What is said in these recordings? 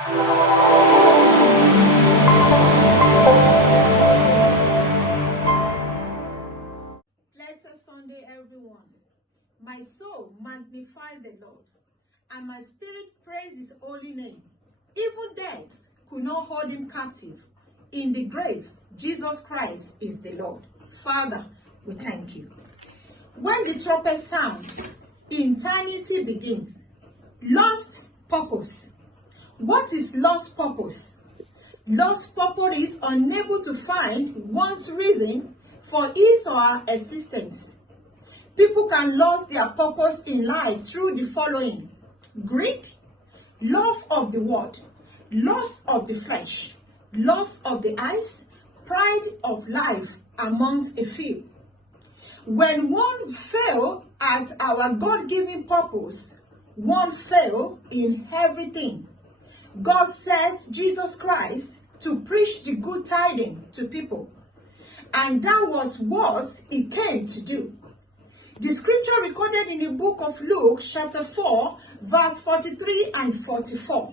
Blessed Sunday, everyone. My soul magnify the Lord, and my spirit praise his holy name. Even death could not hold him captive. In the grave, Jesus Christ is the Lord. Father, we thank you. When the trumpet sounds, eternity begins. Lost purpose. What is lost purpose? Lost purpose is unable to find one's reason for his or her existence. People can lose their purpose in life through the following: greed, love of the world, lust of the flesh, lust of the eyes, pride of life, amongst a few. When one fails at our God-given purpose, one fails in everything. God sent Jesus Christ to preach the good tidings to people, and that was what he came to do. The scripture recorded in the book of Luke, chapter 4, verse 43 and 44.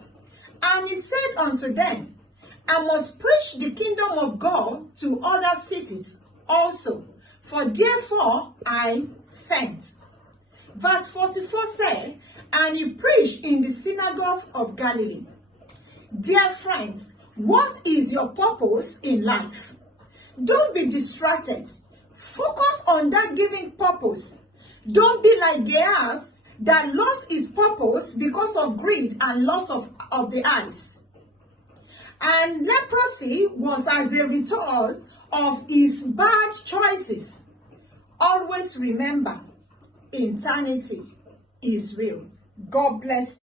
And he said unto them, I must preach the kingdom of God to other cities also, for therefore I sent. Verse 44 said, and he preached in the synagogue of Galilee. Dear friends, what is your purpose in life? Don't be distracted. Focus on that given purpose. Don't be like Gehazi that lost his purpose because of greed and loss of the eyes. And leprosy was as a result of his bad choices. Always remember, eternity is real. God bless.